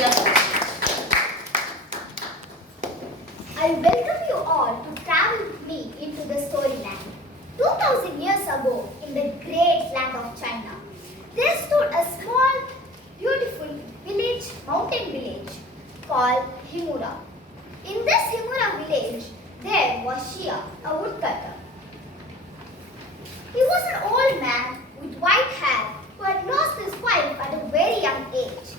I welcome you all to travel with me into the storyland. 2000 years ago, in the great land of China, there stood a small, beautiful mountain village called Himura. In this Himura village, there was Shia, a woodcutter. He was an old man with white hair who had lost his wife at a very young age.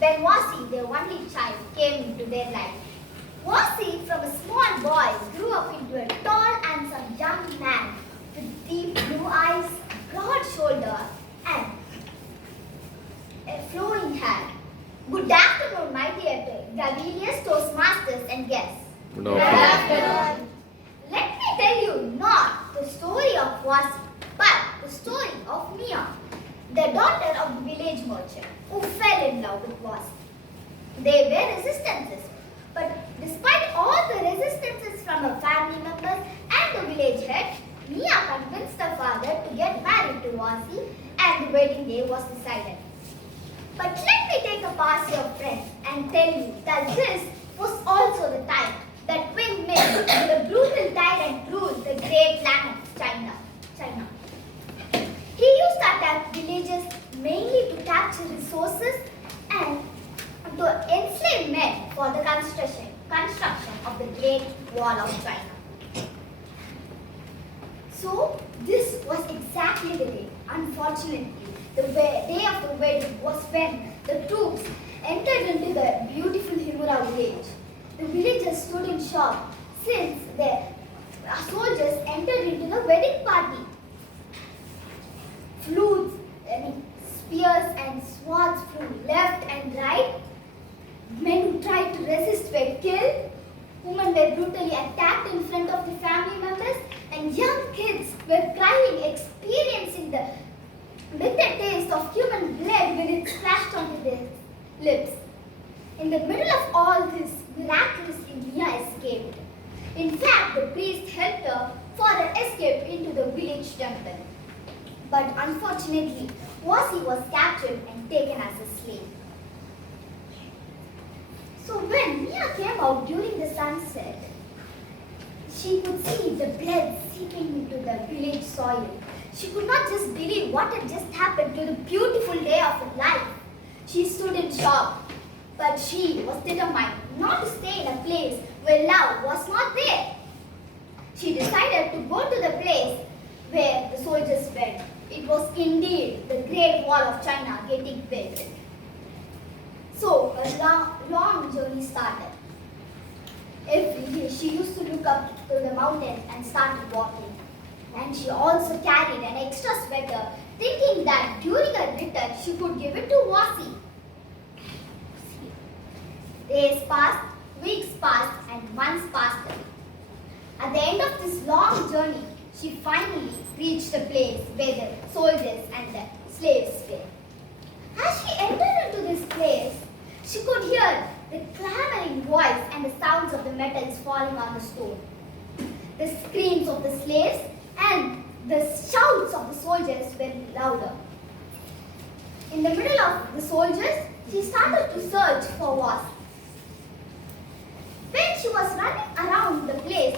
When Wasi, their only child, came into their life, Wasi, from a small boy, grew up into a tall, handsome young man with deep blue eyes, broad shoulders, and a flowing hair. Good afternoon, my dear Gavilius, Toastmasters, and guests. Good afternoon. Let me tell you not the story of Wasi, but the story of Mia, the daughter of the village merchant who fell in love with Wasi. There were resistances, but despite all the resistances from her family members and the village head, Mia convinced her father to get married to Wasi, and the wedding day was decided. But let me take a pass here, friends, and tell you that this was also the time that twin men and the brutal tyrant ruled the great land of China. He used to attack villages mainly to capture resources and to enslave men for the construction of the Great Wall of China. So, this was exactly the day. Unfortunately, the day of the wedding was when the troops entered into the beautiful Himura village. The villagers stood in shock since the soldiers entered into the wedding party. Spears and swords flew left and right. Men who tried to resist were killed. Women were brutally attacked in front of the family members, and young kids were crying, experiencing the bitter taste of human blood when it splashed onto their lips. In the middle of all this, miraculously Mia escaped. In fact, the priest helped her for her escape into the village temple. But unfortunately, Wasi was captured and taken as a slave. So when Mia came out during the sunset, she could see the blood seeping into the village soil. She could not just believe what had just happened to the beautiful day of her life. She stood in shock, but she was determined not to stay in a place where love was not there. She decided to go to the place where the soldiers went. It was indeed the Great Wall of China getting built. So a long journey started. Every day she used to look up to the mountains and started walking. And she also carried an extra sweater, thinking that during her return she could give it to Wasi. Days passed, weeks passed, and months passed. At the end of this long journey, she finally reached the place where the soldiers and the slaves were. As she entered into this place, she could hear the clamoring voice and the sounds of the metals falling on the stone. The screams of the slaves and the shouts of the soldiers were louder. In the middle of the soldiers, she started to search for Wasi. When she was running around the place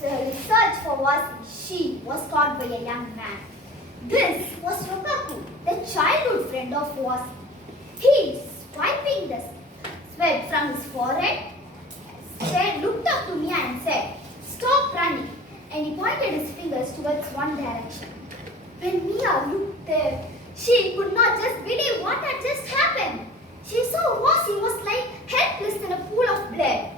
to search for Wasi, she was caught by a young man. This was Rokaku, the childhood friend of Wasi. He, wiping the sweat from his forehead, looked up to Mia and said, "Stop running," and he pointed his fingers towards one direction. When Mia looked there, she could not just believe what had just happened. She saw Wasi was lying helpless in a pool of blood.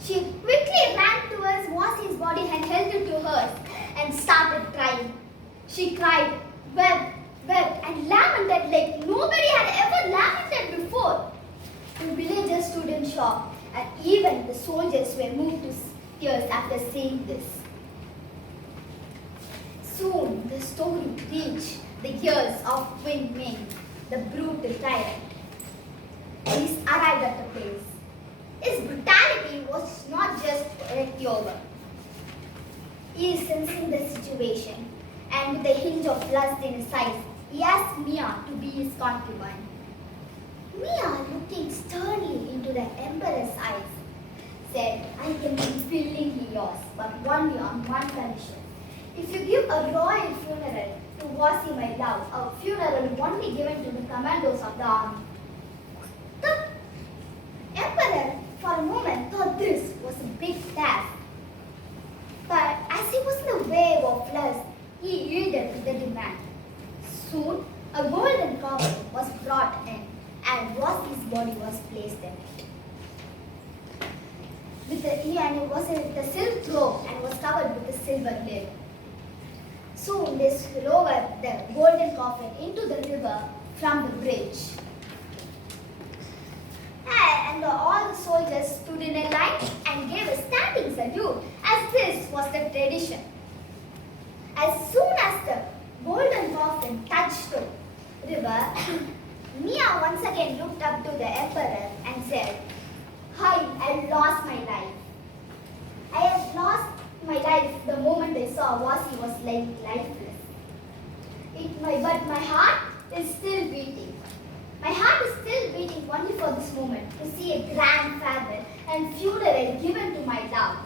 She quickly ran towards Wasi's body and held it to hers and started crying. She cried, wept, and lamented like nobody had ever lamented before. The villagers stood in shock, and even the soldiers were moved to tears after seeing this. Soon the story reached the ears of Win Ming, the brutal tyrant. He arrived at the place. His brutality was not just already over. He is sensing the situation, and with a hinge of lust in his eyes, he asked Mia to be his concubine. the emperor's eyes, said, I can be willingly yours, but only on one condition. If you give a royal funeral to Wasi my love, a funeral only given to the commandos of the army. The emperor for a moment thought this was a big task. But as he was in a wave of lust, he yielded to the demand. Soon, a golden coffin was brought in and Wasi's body was placed in it. And it was in the silk robe and was covered with a silver lid. Soon they lowered the golden coffin into the river from the bridge. And all the soldiers stood in a line and gave a standing salute, as this was the tradition. As soon as the golden coffin touched the river, Mia once again looked up to the emperor and said, I lost my life. I have lost my life the moment I saw Wasi was lying lifeless. But my heart is still beating. My heart is still beating only for this moment to see a grand farewell and funeral given to my love.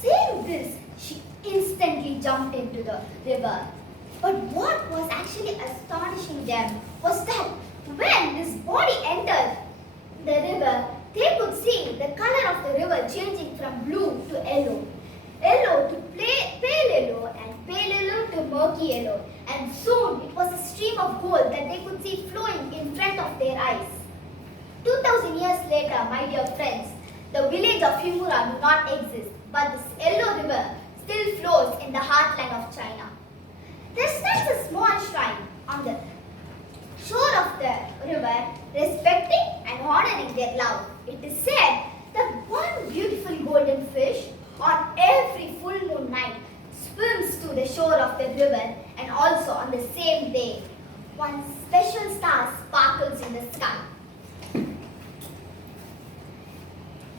Saying this, she instantly jumped into the river. But what was actually astonishing them was that when this body entered the river, they could see the color of the river changing from blue to yellow, yellow to pale yellow, and pale yellow to murky yellow. And soon it was a stream of gold that they could see flowing in front of their eyes. 2000 years later, my dear friends, the village of Himura do not exist, but this yellow river still flows in the heartland of China. There stands a small shrine on the shore of the river, respecting and honoring their love. It is said that one beautiful golden fish on every full moon night swims to the shore of the river, and also on the same day, one special star sparkles in the sky.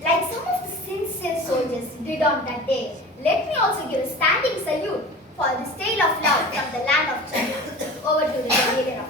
Like some of the sincere soldiers did on that day, let me also give a standing salute for this tale of love from the land of China. Over to the leader of